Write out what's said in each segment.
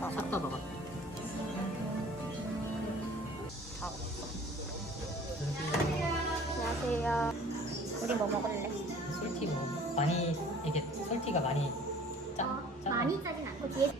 샷다바가. 다 없어. 안녕하세요. 우리 뭐 먹을래? 솔티 뭐 많이 이게 솔티가 많이 짜. 짜. 많이 짜진 않고 뒤에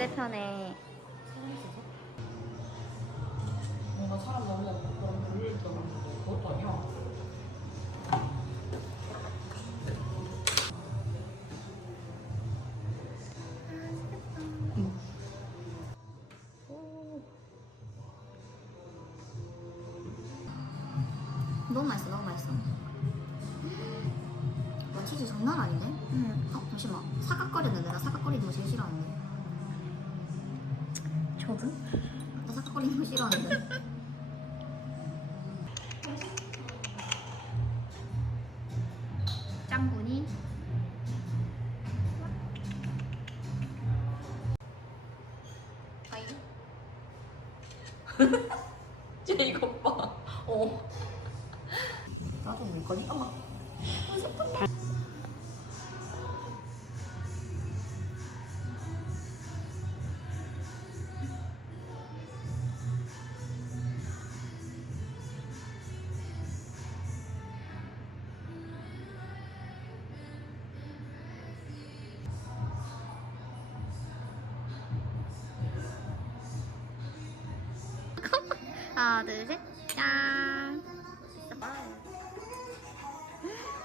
반대편에. 뭔가 사람 너무 그런 물릴 그것도 아니야. 너무 맛있어 너무 맛있어. 와 치즈 장난 아닌데? 음, 어 잠시만. 사각거리는 내가 사각거리는 거 제일 싫어하는데 나 사각거리는 거 싫어하는데 짱구니 아이 쟤 이거 봐. 어. 나도 물건이 어머. 하나 둘셋짠.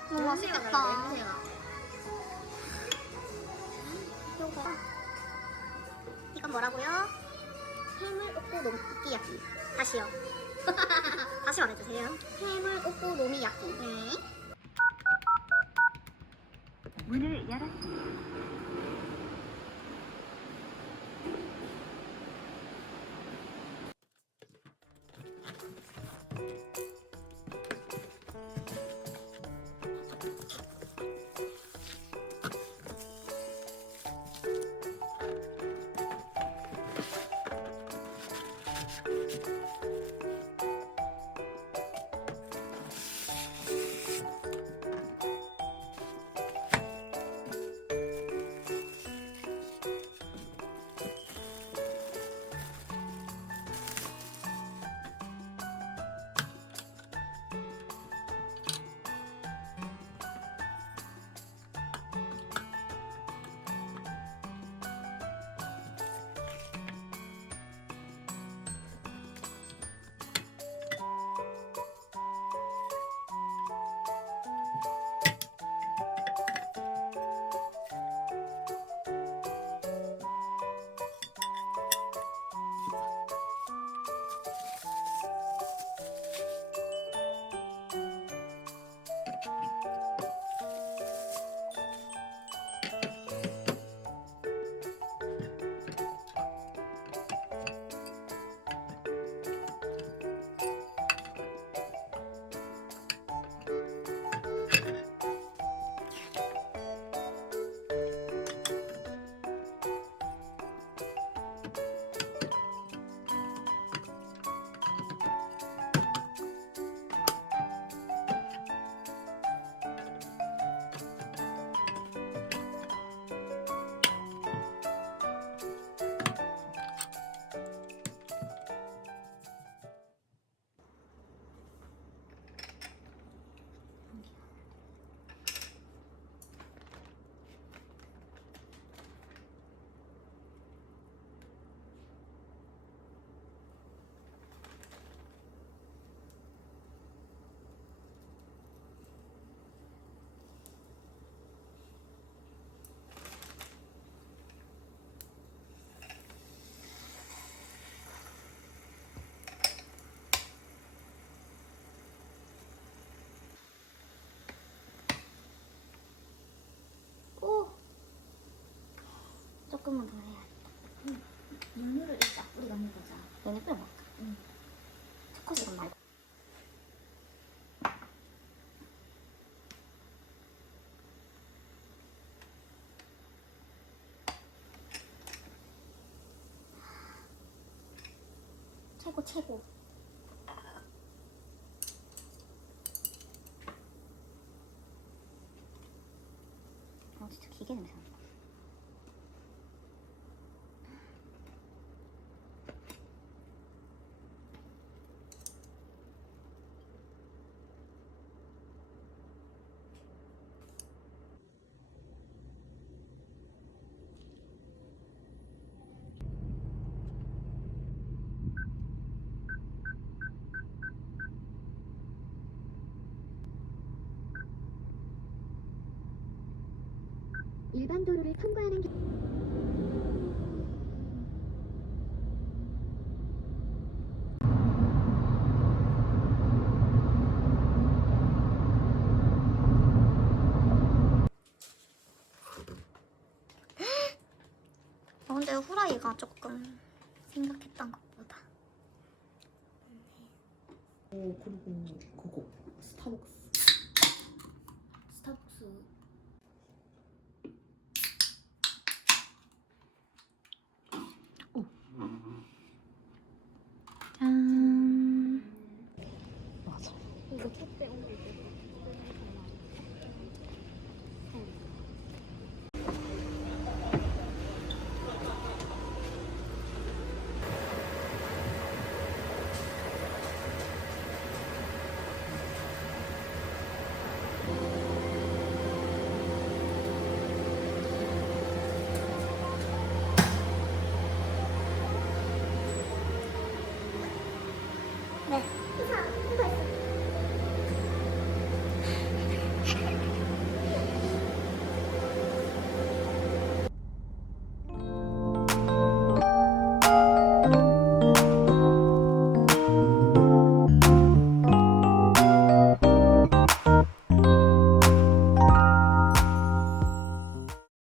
너무 맛있겠다. 요거 이건 뭐라고요? 해물 오코노미 야끼 다시요. 다시 말해주세요. 해물 오코노미 야끼 네. 문을 열었습니다. 조금만 더 해야 돼. 육류를 일단 우리가 먹어보자. 얘네 빼 먹을까? 응. 초코시럽 말고. 최고 최고. 일반 도로를 통과하는 길. 어, 근데 후라이가 조금 생각했던 것보다. 오 그리고 그거 스타벅스 스타벅스 Gracias.